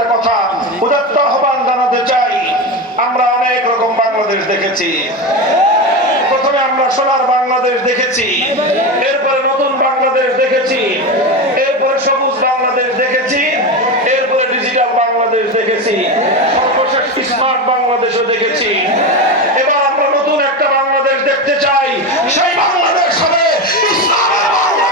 একটা কথা উদাত্ত আহ্বান জানাতে চাই। আমরা অনেক রকম বাংলাদেশ দেখেছি। প্রথমে আমরা সোনার বাংলাদেশ দেখেছি, এরপরে নতুন বাংলাদেশ দেখেছি, এরপরে সবুজ বাংলাদেশ দেখেছি, এরপরে ডিজিটাল বাংলাদেশ দেখেছি, সর্বশেষ স্মার্ট বাংলাদেশও দেখেছি। এবার আমরা নতুন একটা বাংলাদেশ দেখতে চাই। সেই বাংলাদেশ হবে ইসলামের বাংলাদেশ।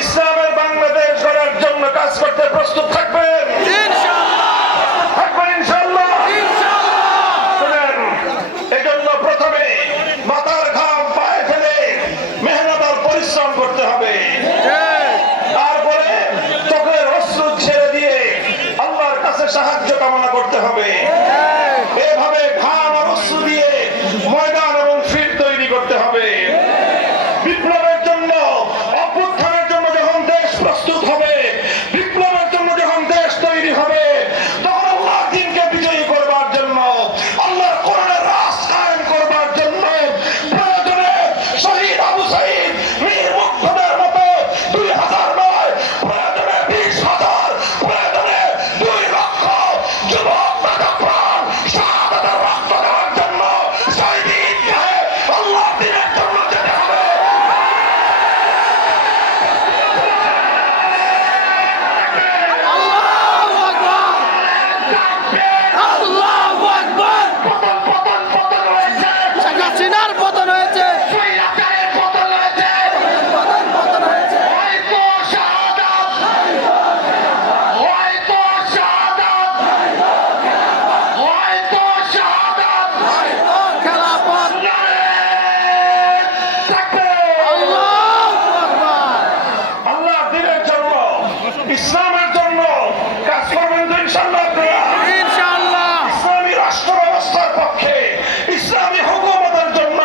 ইসলামের বাংলাদেশ গড়ার জন্য কাজ করতে প্রস্তুত থাকবেন? থাকবেন ইনশাআল্লাহ। শুনেন, এজন্য প্রথমে মাথার ঘাম পায়ে ফেলে মেহনত আর পরিশ্রম করতে হবে। তারপরে চোখের অশ্রু ছেড়ে দিয়ে আল্লাহর কাছে সাহায্য কামনা করতে হবে। এভাবে ঘাম আর অশ্রু দিয়ে ময়দান এবং ফিল্ড তৈরি করতে হবে। বিপ্লবের জন্য, অভ্যুত্থানের জন্য যখন দেশ প্রস্তুত হবে, বিপ্লবের জন্য যখন দেশ তৈরি হবে, তখন আল্লাহর দ্বীনকে বিজয়ী করবার জন্য, আল্লাহর কোরআনের রাজ কায়েম করবার জন্য প্রয়োজনে শহীদ আবু সাঈদ, মীর মুক্তাদার মতো 2000 নয়, প্রয়োজনে 20,000, প্রয়োজনে 2 লক্ষ যুবক প্রাণ শাহাদাতের রক্ত দেওয়ার জন্য শহীদ ঈদগাহে আল্লাহর দ্বীনের জন্য যেতে হবে। পতন হয়েছে। আল্লাহর দ্বীনের জন্য, ইসলামের জন্য কাজ করবেন তো ইনশাআল্লাহ আপনারা? ইসলামী রাষ্ট্র ব্যবস্থার পক্ষে, ইসলামী হুকুমতের জন্য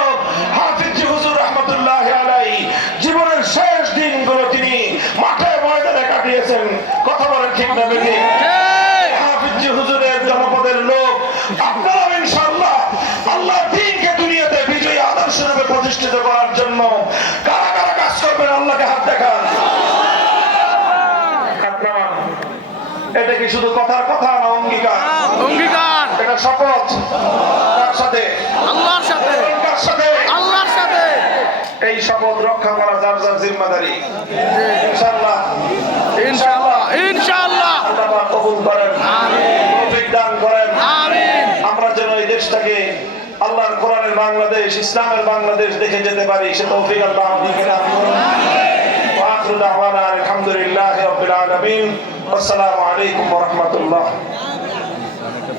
হাফিজ হুজুর রাহমাতুল্লাহি আলাইহি জীবনের শেষ দিনগুলো তিনি মাঠে ময়দানে কাটিয়েছেন। কথা বলেন ঠিক না বেঠিক? হাফিজ হুজুরের জনপদের লোক আপনারা ইনশাআল্লাহ আল্লাহর দ্বীনকে দুনিয়াতে বিজয়ী আদর্শ রূপে প্রতিষ্ঠিত করার জন্য কারা কারা কাজ করবেন আল্লাহকে হাত দেখান। এটা কি শুধু কথার কথা না অঙ্গীকার? এটা শপথ। কার সাথে? আল্লাহর সাথে। কার সাথে? আল্লাহর সাথে। এই শপথ রক্ষা করা যার যার জিম্মাদারি। ইনশাআল্লাহ ইনশাআল্লাহ আল্লাহ পাক কবুল করেন, তৌফিক দান করেন। আমিন। আমরা যেন এই দেশটাকে আল্লাহর কোরআনের বাংলাদেশ, ইসলামের বাংলাদেশ দেখে যেতে পারি, সে তৌফিক আল্লাহ আমাদেরকে দান করুন। ওয়া আখিরু দাওয়ানা আলহামদুলিল্লাহি রাব্বিল আলামিন। আসসালামু আলাইকুম ওয়া রাহমাতুল্লাহ।